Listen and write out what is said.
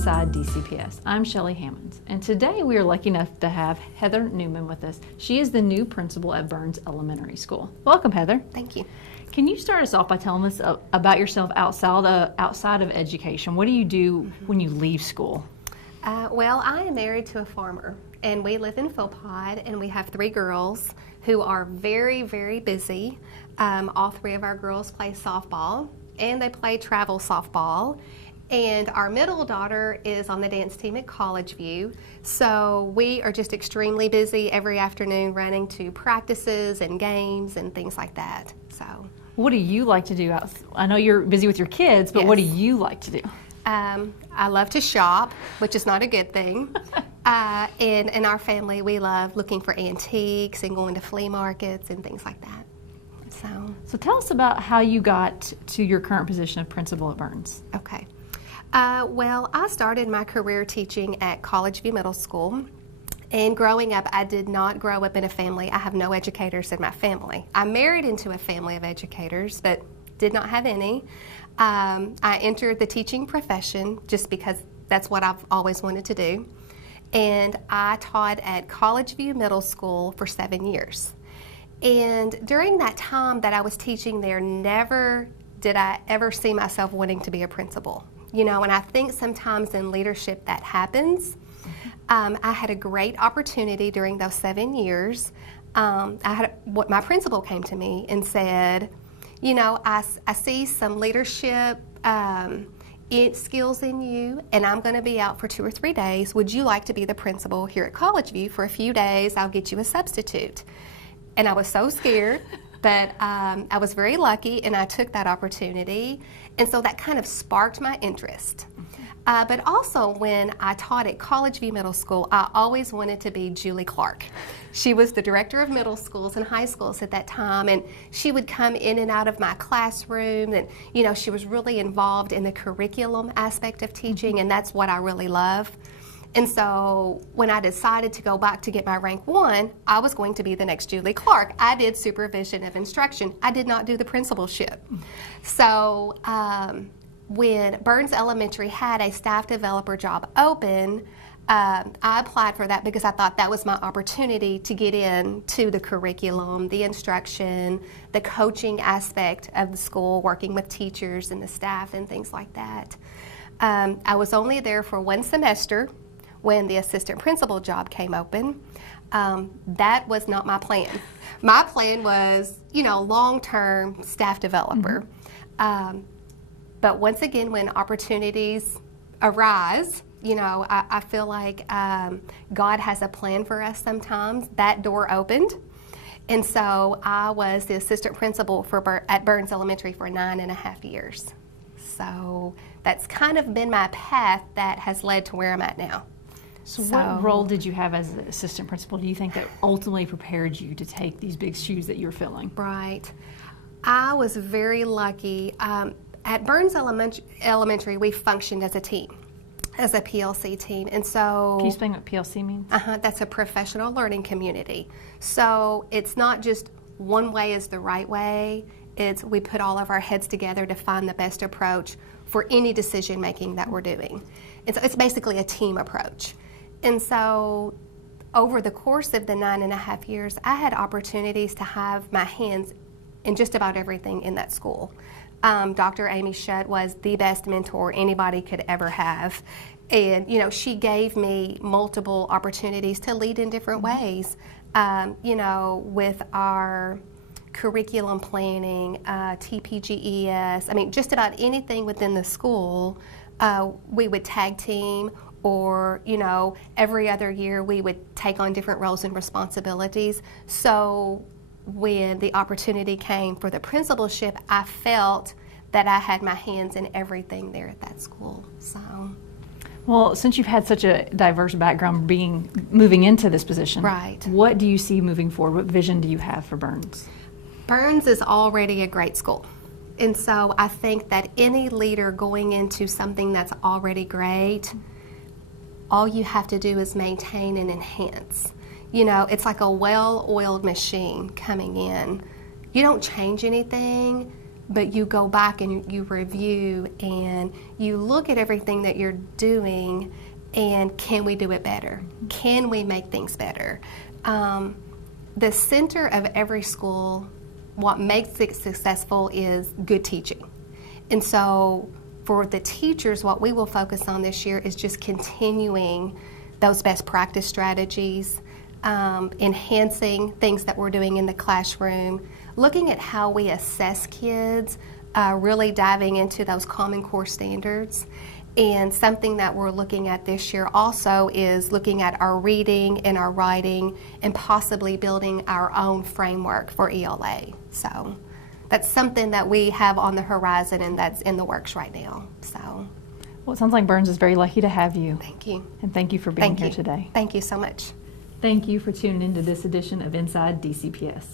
Inside DCPS. I'm Shelly Hammonds, and today we are lucky enough to have Heather Newman with us. She is the new principal at Burns Elementary School. Welcome, Heather. Thank you. Can you start us off by telling us about yourself outside of education? What do you do when you leave school? Well, I am married to a farmer, and we live in Philpott, and we have 3 girls who are very, very busy. All 3 of our girls play softball, and they play travel softball. And our middle daughter is on the dance team at College View. So we are just extremely busy every afternoon running to practices and games and things like that. So, what do you like to do? I know you're busy with your kids, but Yes. what do you like to do? I love to shop, which is not a good thing. And in our family, we love looking for antiques and going to flea markets and things like that. So tell us about how you got to your current position of principal at Burns. Okay. Well, I started my career teaching at College View Middle School. And growing up, I did not grow up in a family. I have no educators in my family. I married into a family of educators, but did not have any. I entered the teaching profession just because that's what I've always wanted to do. And I taught at College View Middle School for 7 years. And during that time that I was teaching there, never did I ever see myself wanting to be a principal. You know, and I think sometimes in leadership that happens. I had a great opportunity during those 7 years. My principal came to me and said, you know, I see some leadership skills in you, and I'm going to be out for 2 or 3 days. Would you like to be the principal here at College View for a few days? I'll get you a substitute. And I was so scared, but I was very lucky, and I took that opportunity. And so that kind of sparked my interest. But also when I taught at College View Middle School, I always wanted to be Julie Clark. She was the director of middle schools and high schools at that time, and she would come in and out of my classroom, and you know, she was really involved in the curriculum aspect of teaching, and that's what I really love. And so when I decided to go back to get my rank 1, I was going to be the next Julie Clark. I did supervision of instruction. I did not do the principalship. So when Burns Elementary had a staff developer job open, I applied for that because I thought that was my opportunity to get into the curriculum, the instruction, the coaching aspect of the school, working with teachers and the staff and things like that. I was only there for 1 semester when the assistant principal job came open. That was not my plan. My plan was, you know, long-term staff developer. But once again, when opportunities arise, you know, I feel like God has a plan for us sometimes. That door opened. And so I was the assistant principal at Burns Elementary for 9.5 years. So that's kind of been my path that has led to where I'm at now. So what role did you have as an assistant principal? Do you think that ultimately prepared you to take these big shoes that you're filling? Right. I was very lucky. At Burns Elementary, we functioned as a team, as a PLC team. And so, can you explain what PLC means? That's a professional learning community. So it's not just one way is the right way. It's we put all of our heads together to find the best approach for any decision making that we're doing. And so it's basically a team approach. And so over the course of the 9.5 years, I had opportunities to have my hands in just about everything in that school. Dr. Amy Shutt was the best mentor anybody could ever have. And, you know, she gave me multiple opportunities to lead in different ways. You know, with our curriculum planning, TPGES, I mean, just about anything within the school, we would tag team, or, you know, every other year we would take on different roles and responsibilities. So when the opportunity came for the principalship, I felt that I had my hands in everything there at that school. So, well, since you've had such a diverse background moving into this position, right. What do you see moving forward? What vision do you have for Burns? Burns is already a great school. And so I think that any leader going into something that's already great, all you have to do is maintain and enhance. You know, it's like a well-oiled machine coming in. You don't change anything, but you go back and you review and you look at everything that you're doing and can we do it better? Can we make things better? The center of every school, what makes it successful is good teaching. And so for the teachers, what we will focus on this year is just continuing those best practice strategies, enhancing things that we're doing in the classroom, looking at how we assess kids, really diving into those Common Core standards. And something that we're looking at this year also is looking at our reading and our writing and possibly building our own framework for ELA. So that's something that we have on the horizon and that's in the works right now. So, Well, it sounds like Burns is very lucky to have you. thank you. And thank you for being Thank here you. today. Thank you so much. Thank you for tuning into this edition of Inside DCPS.